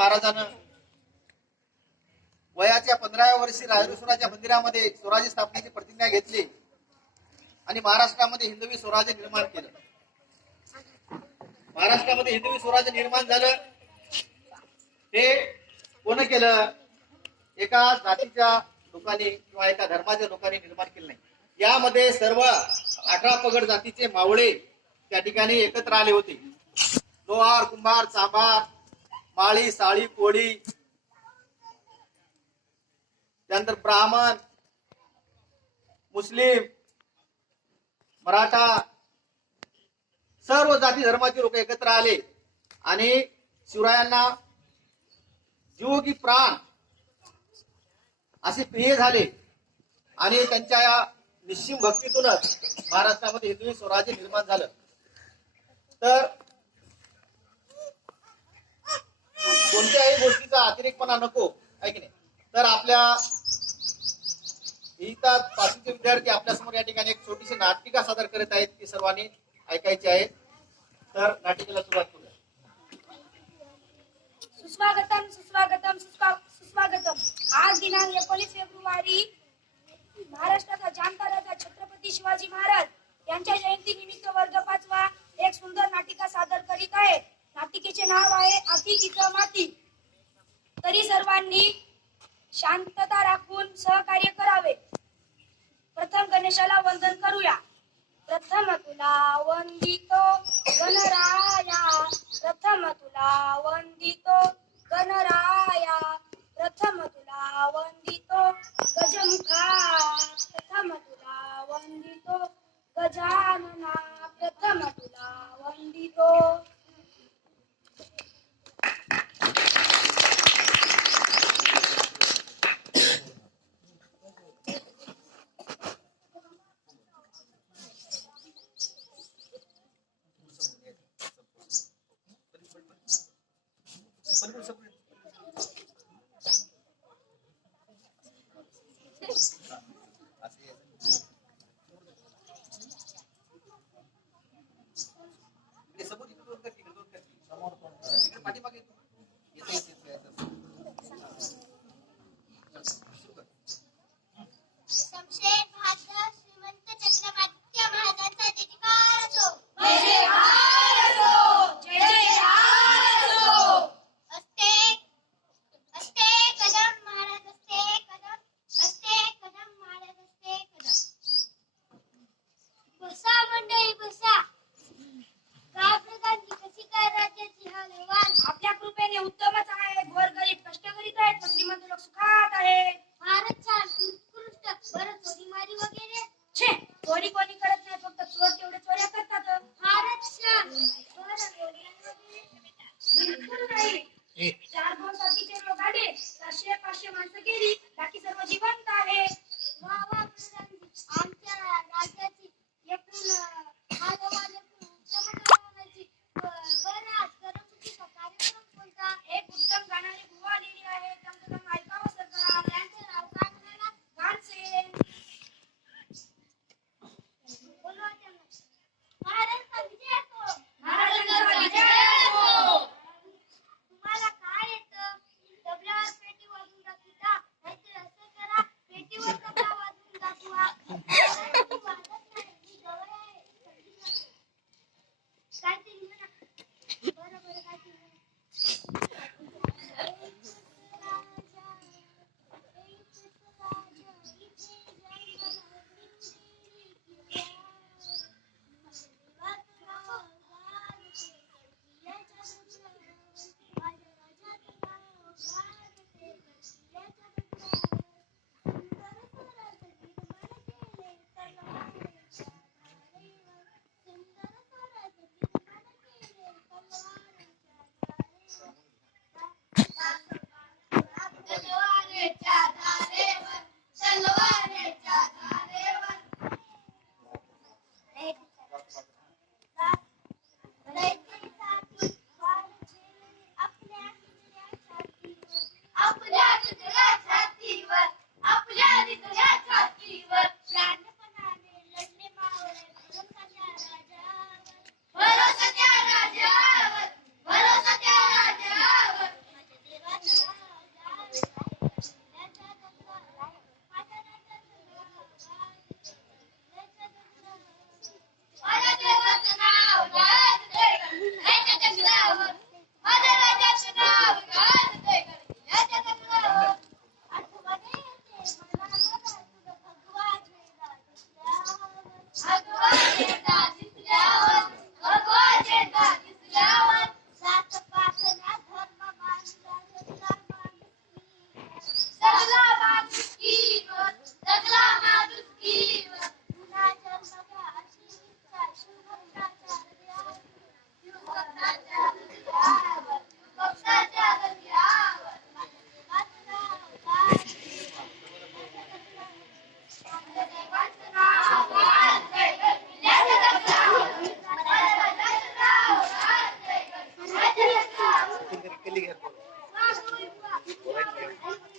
महाराजांना वयाच्या 15व्या वर्षी राजराजेश्वराच्या मंदिरामध्ये स्वराज्य स्थापनेची प्रतिज्ञा घेतली आणि महाराष्ट्रामध्ये हिंदवी स्वराज्य निर्माण केलं. महाराष्ट्रामध्ये हिंदवी स्वराज्य निर्माण झालं. हे कोण केलं? एका जातीच्या लोकांनी किंवा एका धर्माच्या लोकांनी निर्माण केलं नाही. यामध्ये सर्व 18 पगड जातीचे मावळे त्या ठिकाणी एकत्र आले होते. लोहार, कुंभार, चांभार, माळी, साळी, कोळी, त्यानंतर ब्राह्मण, मुस्लिम, मराठा, सर्व जाती धर्माचे लोक एकत्र आले आणि शिवरायांना जीव की प्राण असे प्रिय झाले आणि त्यांच्या या निश्चिम भक्तीतूनच महाराष्ट्रामध्ये हिंदवी स्वराज्य निर्माण झालं. तर कोणत्याही गोष्टीचा अतिरेकपणा नको, आहे की नाही? तर आपल्या इथं 5वीचे विद्यार्थी आपल्या समोर या ठिकाणी एक छोटीशी नाटिका सादर करत आहेत, ती सर्वांनी ऐकायची आहे. तर नाटिकेला सुरुवात करूया. सुस्वागतम सुस्वागतम सुस्वागतम. आज दिनांक 19 फेब्रुवारी महाराष्ट्राचा जाणता राजा छत्रपती शिवाजी महाराज यांच्या जयंती निमित्त वर्ग 5वा एक सुंदर नाटिका सादर करीत आहे. नाटिकेचे नाव आहे आती तिथं माती. तरी सर्वांनी शांतता राखून सहकार्य करावे. प्रथम गणेशाला वंदन करूया. प्रथम तुला वंदितो गणराया, प्रथम तुला वंदितो गणराया, प्रथम तुला वंदितो गजमुखा, प्रथम तुला वंदितो गजानना, प्रथम तुला वंदितो.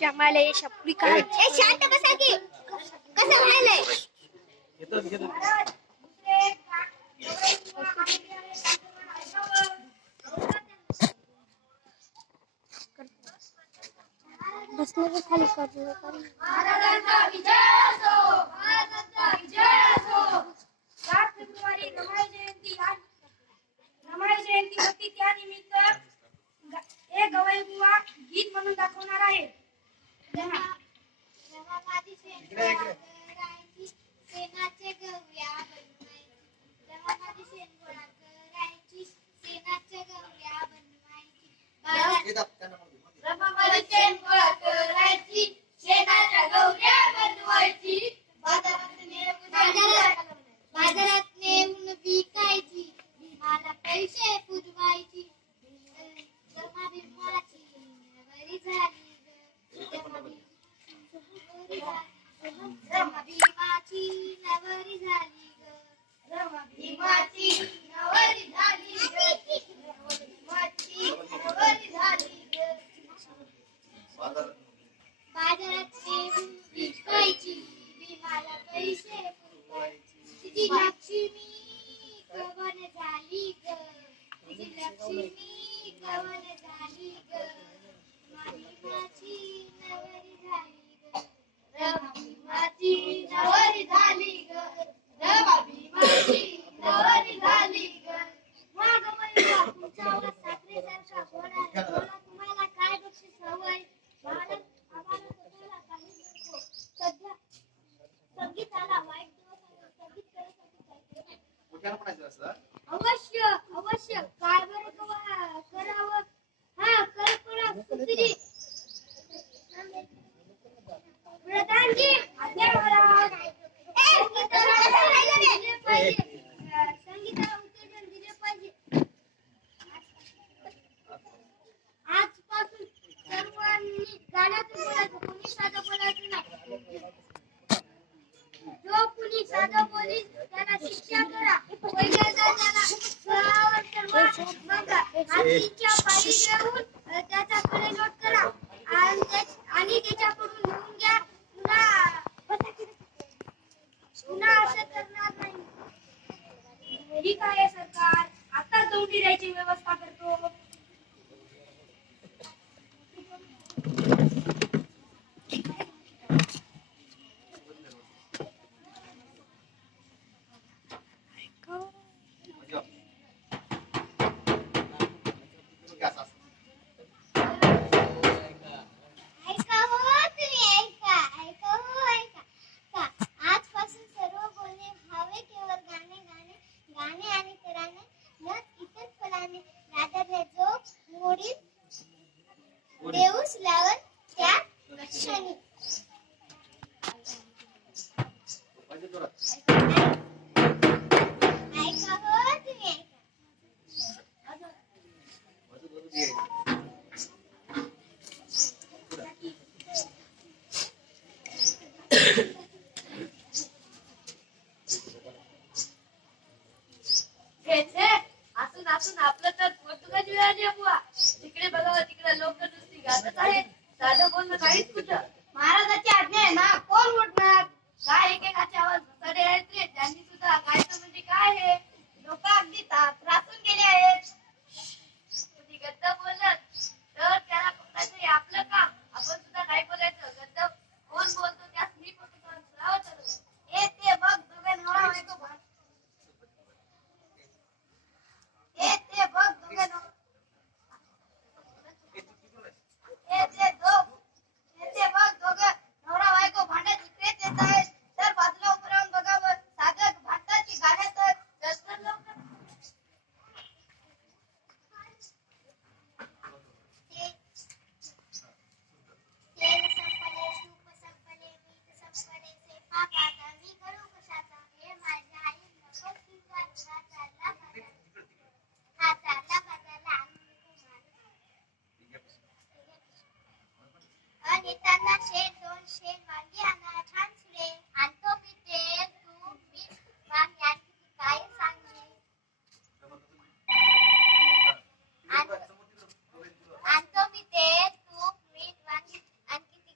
जमायला ये शपरी काय ए शांत बसा की कसं व्हायलंय घेतो बसण्याचं खाली करतो महाराजांचा विजय असो महाराजांचा विजय असो 7 फेब्रुवारी रमाई जयंती होती त्यानिमित्त एक गवई बुवा गीत म्हणून दाखवणार आहे. रमाबादी शेणगोळा करायची सेनाचे गवऱ्या बनवायची रमाबादी शेणगोळा करायची सेनाचे गवऱ्या बनवायची रमाबादी शेणगोळा करायची शेणाच्या गवऱ्या बनवायची बाजारात नेऊन विकायची भीमाला पैसे पुरवायची रमा भीमाची नवरी झाली रमा भीमाची नवरी झाली रमा भीमाची नवरी झाली भीमाची नवरी झाली बाजारात नेऊन विकायची भीमाला पैसे पुरवायची तिची लक्ष्मी कवन झाली ग तिची लक्ष्मी कवन झाली ग भीमाची नवरी झाली ग रमा भीमाची नवरी झाली ग रमा भीमाची नवरी झाली ग वाघ मैया तुमच्यावर साखरेसारखा घोडा घोडा तुम्हाला काय बक्षीस हवंय भारत आम्हाला स्वतःला काही नको सध्या संगीताला वाईट दिवस आहे संगीत करण्यासाठी काहीतरी मोठ्यानं म्हणायचं असं अवश्य अवश्य काय बरं करावं हा कल्पना सुचली प्रधानजी आज्ञा महाराज संगीताला उत्तेजन दिले पाहिजे आजपासून सर्वांनी गाण्यातून बोलायचं कोणी साधं बोलायचं नाही जो कुणी साधं बोलील त्याला शिक्षा करा पहिल्यांदा त्याला गळावर ठेवा मग हातीच्या पायी घेऊन त्याच्याकडे नोट करा आणि त्याच्याकडून लिहून घ्या पुन्हा असं करणार नाही. ठीक आहे सरकार, आता दौंडी द्यायची व्यवस्था करतो. ऐका हो तुम्ही ऐका ऐका हो ऐका का आजपासून सर्व बोलणे व्हावे केवळ गाणे गाणे गाणे आणि तराने न इतर फलाने राजाने जो मोडील देऊस लावल त्या क्षणी ऐका हो तुम्ही ऐका असून असून आपलं तर पोर्तुगाली वेळाने बुवा जिकडे बघावं तिकडे लोक नुसती गातच आहेत साधं बोलणं काहीच कुठं महाराजाची आज्ञा आहे ना कोण उठणार काय एकेकाचे आवाज घुसडे आहेत रे त्यांनी सुद्धा गायचं म्हणजे काय हे लोक अगदी त्रासून गेले आहेत कुणी गद्द बोलत तर त्याला पकडायचं हे आपलं काम आपण सुद्धा काय बोलायचं गद्द कोण बोलतो त्यास मी हे ते बघ दोघे नवरा बायको हे ते बघ दोघे नवरा बायको भांडत इकडेच येत आहेत तर बाजूला उभं राहून बघावं साधक भांडताची गाण्यात दसकर लवकर तेल संपले तूप संपले मीठ संपले स्वयंपाक आता मी करू कशाचा हे माझ्या आई नको तुझा हा चालला आणि त्यांना शेण 2 शेण वांगी आणा छान सुरे आणतो मी तेल तूप मीठ वांगी आणखी काय सांगली आणतो मी तेल तूप मीठ वांगी आणखी ती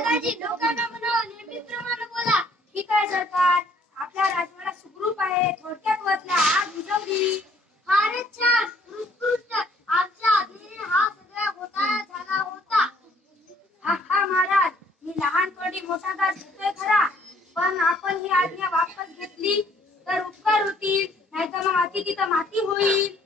दादाजी लोकांना म्हणावं नेहमीप्रमाणे बोला. ठीक आहे सरकार. आपला राजवाडा सुखरूप आहे. थोडक्यात वाचला, आग बुझवली. फारच छान, उत्कृष्ट. आमच्या आज्ञेने हा सगळा घोटाळा झाला होता. हा हा महाराज, मी लहानपणी मोठा दास घेतोय खरा, पण आपण ही आज्ञा वापस घेतली तर उपकार होतील, नाहीतर मग अति तिथं माती होईल.